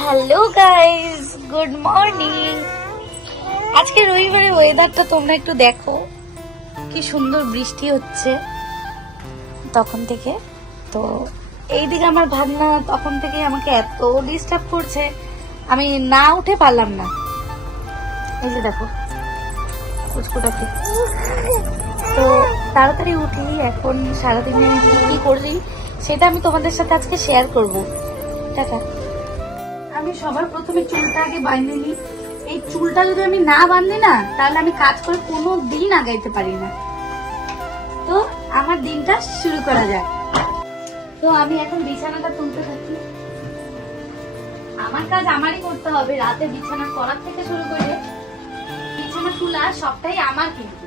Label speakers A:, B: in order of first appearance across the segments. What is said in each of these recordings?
A: Hello guys good morning আজকে রবিবারের ওয়েদারটা তোমরা একটু দেখো। কি সুন্দর বৃষ্টি হচ্ছে তখন থেকে। তো এইদিকে আমার ভাবনা তখন থেকে আমাকে এত ডিস্টার্ব করছে, আমি না উঠে পারলাম না। এই যে দেখো কুচকুটাকে তো তাড়াতাড়ি উঠি, এখন সারাদিনে কি করলি? সেটা আমি তোমাদের সাথে আজকে শেয়ার করব। টাটা। আমি সবার প্রথমে চুলটা আগে বাঁধে নিই। এই চুলটা যদি আমি না বাঁধি না, তাহলে আমি কাজ করে কোনো দিন আগাইতে পারি না। তো আমার দিনটা শুরু করা যায় তো আমি এখন বিছানাটা তুলতে থাকি। আমার কাজ আমারই করতে হবে। রাতে বিছানা করার থেকে শুরু করে বিছানা তোলা সবটাই আমার কিন্তু।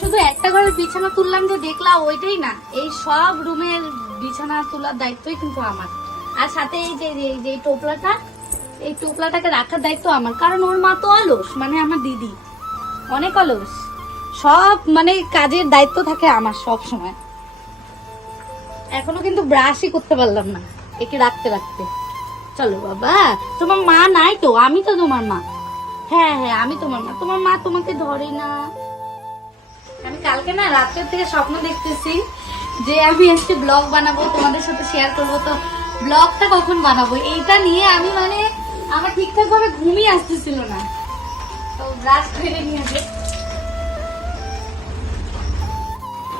A: শুধু একটা ঘরের বিছানা তুললাম যে দেখলাম ওইটাই না। এই সব রুমের বিছানা তোলার দায়িত্বই কিন্তু আমার। আর সাথে এই যে যে টোপলাটা, এই টোপলাটাকে রাখার দায়িত্ব আমার। কারণ ওর মা তো অলস মানে আমার দিদি। অনেক অলস। সব মানে কাজের দায়িত্ব থাকে আমার সব সময়। এখনও কিন্তু ব্রাশই করতে পারলাম না, একে রাখতে রাখতে। চলো বাবা, তোমার মা নাই তো, আমি তো তোমার মা। হ্যাঁ হ্যাঁ আমি তোমার মা। তোমার মা তোমাকে ধরে না। আমি কালকে না রাত্রের থেকে স্বপ্ন দেখতেছি যে আমি একটা ব্লগ বানাবো, তোমাদের সাথে শেয়ার করব। তো ব্লগটা কখন বানাবো? এইটা নিয়ে আমি মানে আমার ঠিকঠাক ভাবে ঘুমই আসতেছিল না। তো ব্রাশ ফেলে নিয়ে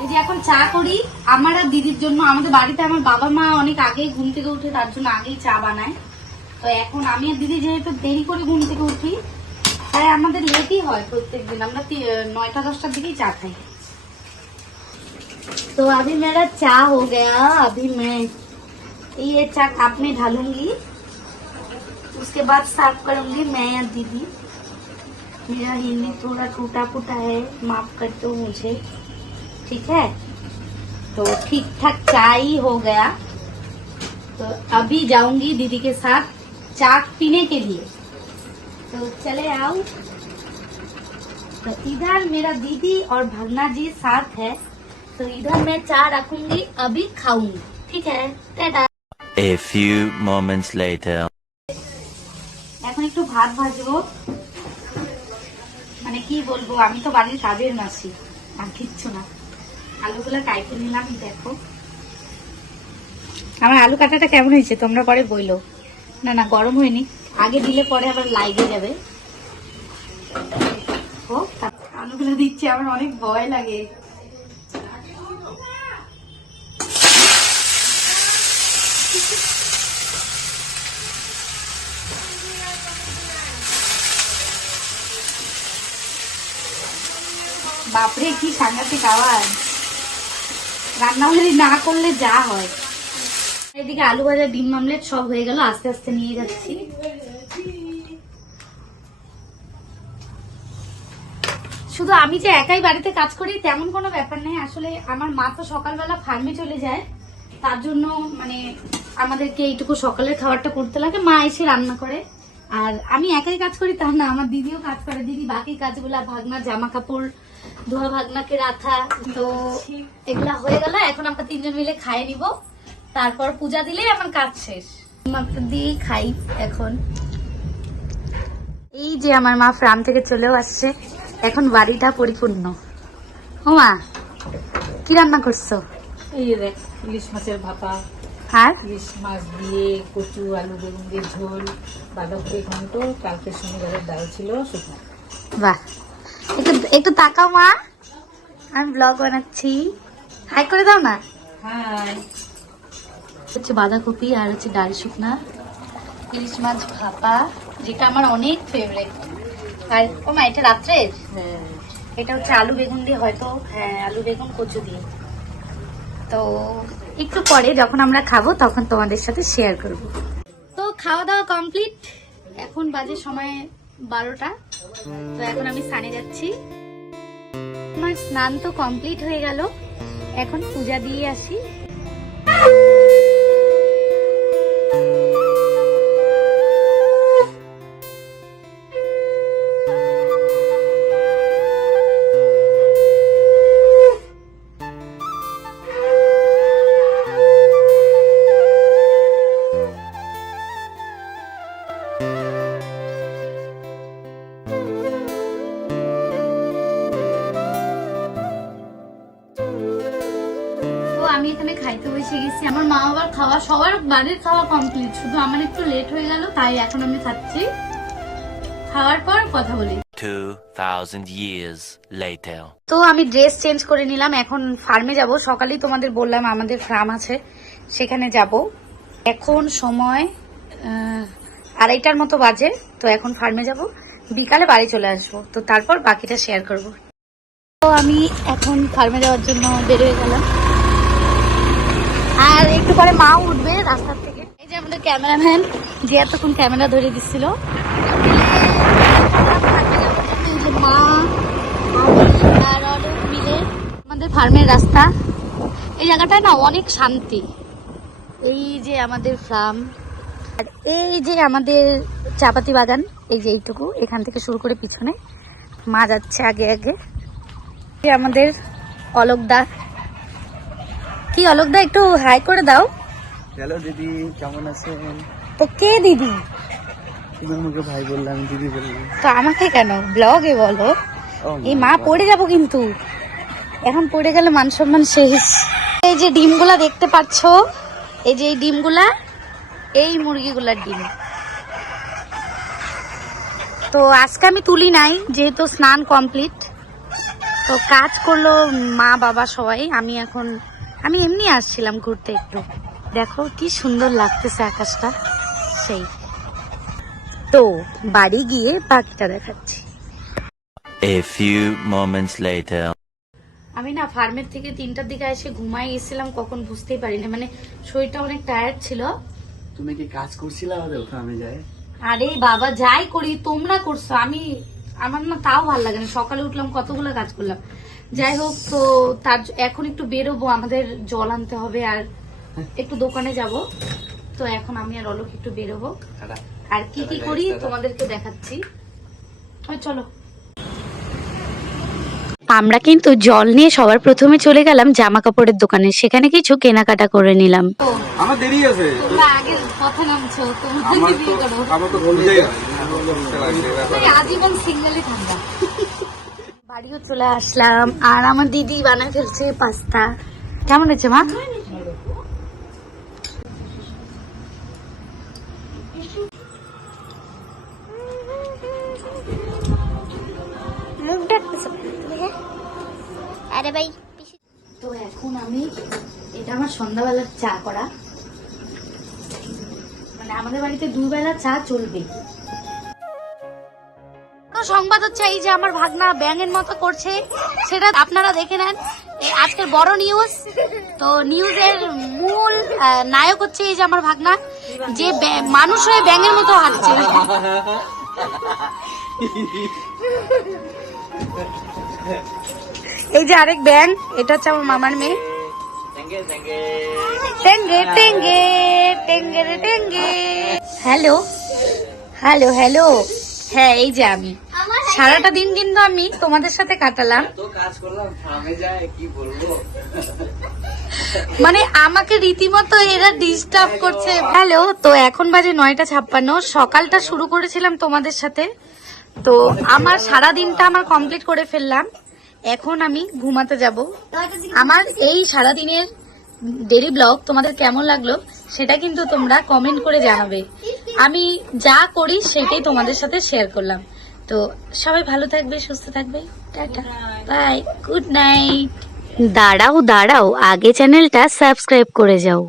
A: এই যে এখন চা করি, আমার আর দিদির জন্য। আমাদের বাড়িতে আমার বাবা মা অনেক আগেই ঘুম থেকে উঠে, তার জন্য আগেই চা বানায়। তো এখন আমি আর দিদি যেহেতু দেরি করে ঘুম থেকে উঠি তাই আমাদের লেটই হয় প্রত্যেকদিন আমরা তি- নয়টা দশটার দিকেই চা খাই तो अभी मेरा चा हो गया अभी मैं ये चा कप में ढालूंगी उसके बाद साफ करूंगी मैं या दीदी मेरा हिंदी थोड़ा टूटा फूटा है माफ कर दो मुझे ठीक है तो ठीक ठाक चाय ही हो गया तो अभी जाऊंगी दीदी के साथ चा पीने के लिए तो चले आओ तो इधर मेरा दीदी और भगना जी साथ है तो इधर मैं चाय रखूंगी अभी खाऊंगी ठीक है Tata
B: A few moments later.
A: এখন একটু ভাত ভাজবো মানে কি বলবো আমি তো বাড়ির কাজের মাসি আর কিচ্ছু না আলুগুলো কাইটে নিলাম দেখো আমার আলু কাটাটা কেমন হয়েছে তোমরা পরে বইলো না না গরম হয়নি আগে দিলে পরে আবার লাইগে যাবে। ও আলুগুলো দিচ্ছে আমার অনেক ভয় লাগে। বাপরে কি সাংঘাতিক আওয়াজ। রান্না বাড়ি না করলে যা হয়। এদিকে আলু ভাজা ডিম মামলেট সব হয়ে গেল আস্তে আস্তে নিয়ে যাচ্ছি। শুধু আমি যে একাই বাড়িতে কাজ করি, তেমন কোনো ব্যাপার নেই। আসলে আমার মা তো সকালবেলা ফার্মে চলে যায়। তার জন্য মানে আমাদেরকে এইটুকু সকালের খাবারটা করতে লাগে। মা এসে রান্না করে। আর আমি একাই কাজ করি, তা না, আমার দিদিও কাজ করে। দিদি বাকি কাজগুলা, ভাগনা জামা কাপড় ধোয়া ভাগনাকে রাখা। তো এগুলা হয়ে গেল। এখন আমরা তিনজন মিলে খাই নিব। তারপর পূজা দিলেই আমার কাজ শেষ। মাকে দিয়ে খাই এখন। এই যে আমার মা ফার্ম থেকে চলেও আসছে। এখন বাড়িটা পরিপূর্ণ। ও মা কি রান্না করছ?
C: এই দেখ ইলিশ মাছের ভাপা।
A: আর?
C: ইলিশ মাছ দিয়ে কচু আলু বেগুন দিয়ে ঝোল বাঁধাকপি ঘন্ট কালকে শনিবারের ডাল ছিল শুকনো।
A: বাহ। একটু একটু তাকাও মা। আমি ব্লগ বানাচ্ছি। হাই করে দাও না।
C: হ্যাঁ
A: হচ্ছে বাঁধাকপি আর হচ্ছে ডাল শুকনা। ইলিশ মাছ ভাপা যেটা আমার অনেক ফেভারিট আর ও মা এটা রাত্রের
C: হ্যাঁ।
A: এটা হচ্ছে আলু বেগুন দিয়ে হয়তো হ্যাঁ আলু বেগুন কচু দিয়ে। তো একটু পরে যখন আমরা খাব তখন তোমাদের সাথে শেয়ার করব। তো খাওয়া দাওয়া কমপ্লিট এখন বাজে সময় বারোটা। তো এখন আমি স্নানে যাচ্ছি। আমার স্নান তো কমপ্লিট হয়ে গেল। এখন পূজা দিয়ে আসি। খাইতে বসে গেছি। আমার মা বাবার খাওয়া সবার বাড়ির খাওয়া কমপ্লিট শুধু আমার একটু লেট হয়ে গেল তাই এখন আমি খাচ্ছি। খাওয়ার পর কথা বলি।
B: 2,000 years later.
A: তো আমি ড্রেস চেঞ্জ করে নিলাম এখন ফার্মে যাব। সকালেই তোমাদের বললাম আমাদের ফার্ম আছে সেখানে যাব। এখন সময় আড়াইটার মতো বাজে তো এখন ফার্মে যাব। বিকালে বাড়ি চলে আসব তো তারপর বাকিটা শেয়ার করব। তো আমি এখন ফার্মে যাওয়ার জন্য বেরিয়ে গেলাম। আর একটু পরে মা উঠবে রাস্তার থেকে। এই যে আমাদের ক্যামেরাম্যান, যে এতক্ষণ ক্যামেরা ধরে দিচ্ছিল মা আর অলোক মিলে আমাদের ফার্মের রাস্তা। এই জায়গাটা না অনেক শান্তি। এই যে আমাদের ফার্ম, আর এই যে আমাদের চাপাতি বাগান, এই যে এইটুকু, এখান থেকে শুরু করে পিছনে। মা যাচ্ছে আগে আগে। আমাদের অলোকদা কি অলোকদা একটু হাই করে দাও।
D: হ্যালো দিদি কেমন আছেন?
A: তো কে দিদি?
D: তুমি আমাকে ভাই বললে আমি দিদি বললাম
A: তো আমাকে কেন? ব্লগে বলো। এই মা পড়ে যাব কিন্তু। এখন পড়ে গেলে মান সম্মান শেষ। এই যে ডিমগুলা দেখতে পাচ্ছ এই যে এই ডিমগুলা এই মুরগিগুলার ডিম। তো আজকে আমি তুলি নাই যেহেতু স্নান কমপ্লিট। তো কাজ করল মা বাবা সবাই আমি এখন আমি এমনি আসছিলাম ঘুরতে একটু। দেখো কি সুন্দর লাগতেছে আকাশটা। সেই। তো বাড়ি গিয়ে বাকিটা দেখাচ্ছি।
B: A few moments later.
A: আমি না ফার্মের থেকে তিনটার দিকে এসে ঘুমাই এসেছিলাম কখন বুঝতেই পারিনি মানে শরীরটা অনেক টায়ার্ড ছিল।
D: তুমি কি কাজ করছিলে আমাদের যায়?
A: আরে বাবা যাই করি তোমরা করছ। আমি আমার না তাও ভালো লাগে না। সকালে উঠলাম কতগুলো কাজ করলাম। যাই হোক তো তার এখন একটু বেরোবো আমাদের জল আনতে হবে আর একটু দোকানে যাব। তো এখন আমি আর অলোক একটু বেরোবো। আর কি কি করি তোমাদেরকে দেখাচ্ছি। ওই চলো। আমরা কিন্তু জল নিয়ে সবার প্রথমে চলে গেলাম জামা কাপড়ের দোকানে। সেখানে কিছু কেনাকাটা করে নিলাম।
D: আমার দেরি আছে।
A: তোমরা আগে কথা নামছো তোমরা বিয়ে করো।
D: আমার তো বলতে
A: তুমি আজীবন সিঙ্গেলই থাকবা। বাড়িও চলে আসলাম। আর আমার দিদি বানায় ফেলছে পাস্তা। কেমন হয়েছে, মা?
E: মুখ আরে ভাই
A: তো এখন আমি, এটা আমার সন্ধ্যাবেলার চা করা। মানে আমাদের বাড়িতে দুবেলা চা চলবে। সংবাদ হচ্ছে এই যে আমার ভাগনা ব্যাঙের মতো করছে। সেটা আপনারা দেখে নেন। আজকের বড় নিউজ তো নিউজের মূল নায়ক হচ্ছে এই যে আমার ভাগনা, যে মানুষ হয়ে ব্যাঙের মতো হাঁটছে। এই যে আরেক ব্যাং এটা হচ্ছে আমার মামার মেয়ে। Hello hello hello. হ্যাঁ এই যে আমি। সারাটা দিন কিন্তু আমি তোমাদের সাথে কাটালাম। মানে আমাকে রীতিমতো এরা ডিস্টার্ব করছে। হ্যালো তো এখন বাজে নয়টা ছাপ্পান্ন। সকালটা শুরু করেছিলাম তোমাদের সাথে। তো আমার সারা দিনটা আমার কমপ্লিট করে ফেললাম। এখন আমি ঘুমাতে যাব। আমার এই সারা দিনের ডেলি ব্লগ তোমাদের কেমন লাগল সেটা কিন্তু তোমরা কমেন্ট করে জানাবে। আমি যা করি সেটাই তোমাদের সাথে শেয়ার করলাম। তো সবাই ভালো থাকবে, সুস্থ থাকবে। টাটা। বাই গুড নাইট দাঁড়াও দাঁড়াও। আগে চ্যানেলটা সাবস্ক্রাইব করে যাও।